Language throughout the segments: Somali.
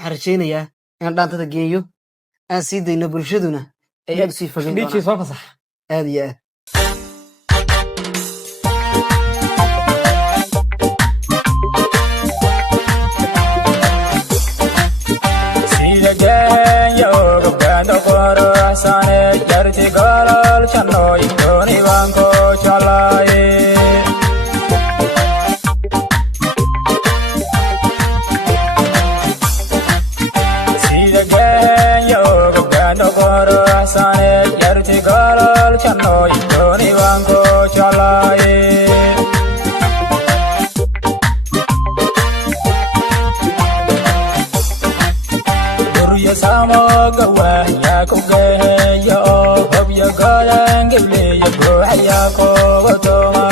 waxaan rajaynayaa inaan dhaantada geeyo aan sii dayno bulshaduna ay aad u sii fogeyn dhiijii doonaan soo fasax aad iyo aad sida geeya uga gaadho quruxsane yarti golol jannooyin dooni baan ku jeclaaye sida geeya uga gaadho quruxsane yarti golol jannooyin dooni baan ku jeclaaye samoga wahya ku geeya oo hobyo godan geliya buuxaya kuga tuma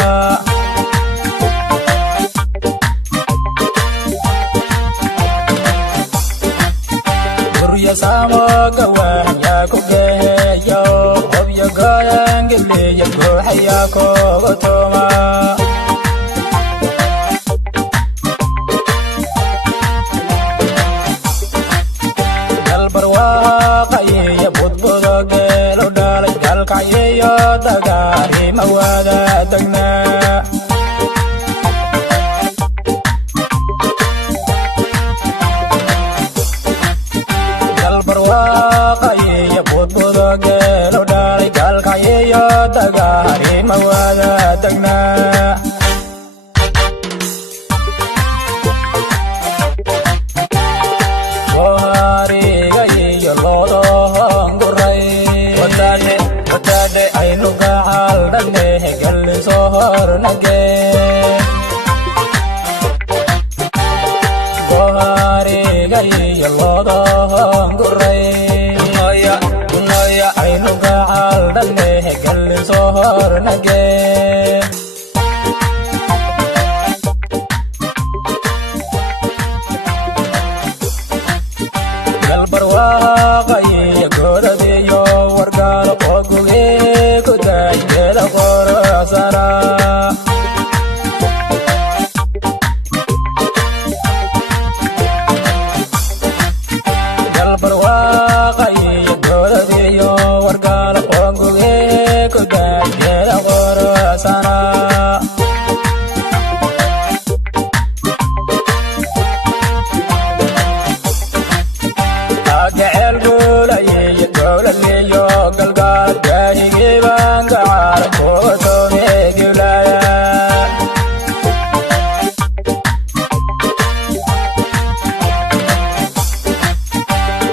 gurya samoga wahya ku geeya oo hobyo godan geliya buuxaya kuga tuma barwaaqayiyo budbudo geelo dhalay galkacyiyo dagaari ma wada degnaa galbarwaaqayiyo budbudo geelo dhalay galkacyiyo dagaari ma wada degnaa aynu gacal dhaneh galin soo hornage gohariga iyo loodohon guray unoya aynu gacal dhaneh galin soo hornage galbarwaaqayiyo gooradiyo wargaalo oo guge kudaygeeda qorosana galbarwaaqayiyo gooradiyo wargaalo oo guge kudaygeeda qorosana agaceel guulayiyo dowladliyo galgaal gaarigiibaan gacaal kuga toomeegilaya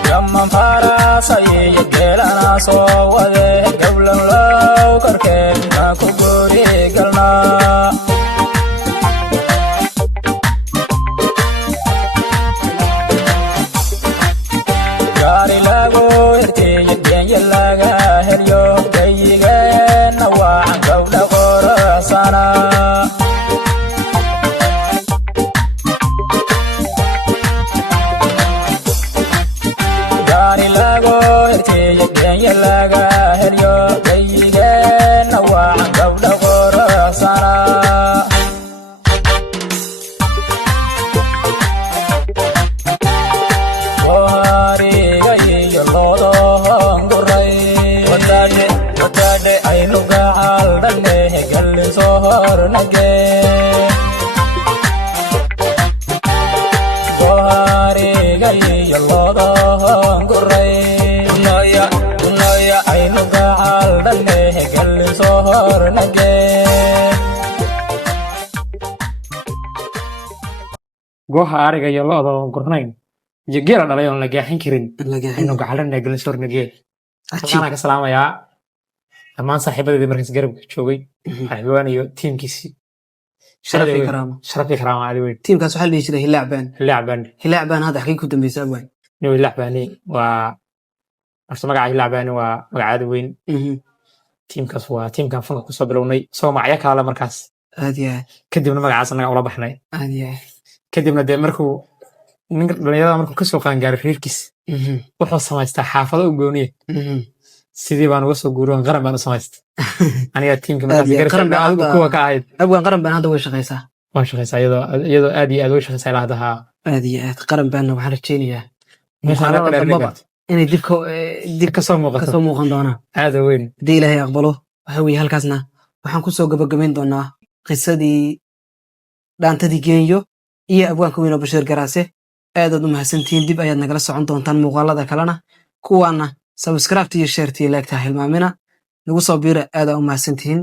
gaman farasayiyo geelana soo wade gablan low karkeedna ku guri galnaa gaari lagu hirtiyo geenya laga helyo gayigeenna waacan gabdha qorosana gaari lagu hirtiyo geenya laga helyo gayigeenna waacan gabdha qorosana gohariga iyo loodohon guray wadaadhe aynu gacal dhaneh galin soo hornage gohariga iyo loodohon guray unoya aynu gacal dhaneh galin soo hornage gooha ariga iyo lo-da oon gurnayn iyo geela dhalay oon la gaaxin karin lagaxin aynu gacalana gelin sornagee ajiib waxaana ka salaamayaa dhammaan saaxiibadeedii markaas garabka joogay xildhibaan iyo tiimkiisii sharaf iyo karaamo sharafii karaama aadi weyn tiimkaas waxaa la dhihi jiray hilaac baan hilaac baani hilaac baan hadda xagee ku dambaysa abwaay niw hilaac baani waa horta magaca hilaac baani waa magacaada weyn tiimkaas waa tiimkan fanka kusoo bilownay isagoo magacyo kala le markaas aad iyo aad kadibna magacaas annaga ula baxnay aad iyo aad kadibna dee markuu ninka dhalinyarada markuu kasoo qaangaaray reerkiis wuxuu samaystaa xaafado u gooniye sidii baan uga soo guurin qaran baan u samaystay aniga tiimka markaas kuwa ka ahayd abwaan qaran baan hadda way shaqaysaa waan shaqaysaa iyadoo aad iyo aad uga shaqaysaa ilaa hadda haa aad iyo aad qaran baanna waxaan rajaynayaa meeshaan ka muuqaalada dheer dambaba inay dib ka soo muuqato kasoo muuqan doonaan aad u weyn haddii ilaahay aqbalo waxa weeye halkaasna waxaan kusoo gabagabayn doonaa qisadii dhaantadii geenyo iyo abwaanka weyn oo bashiir garaase aadaad u mahadsantihiin dib ayaad nagala socon doontaan muuqaalada kalena kuwaana sabskraibta iyo sheerta iyo laegta hilmaamina nagu soo biira aadaa u mahadsantihiin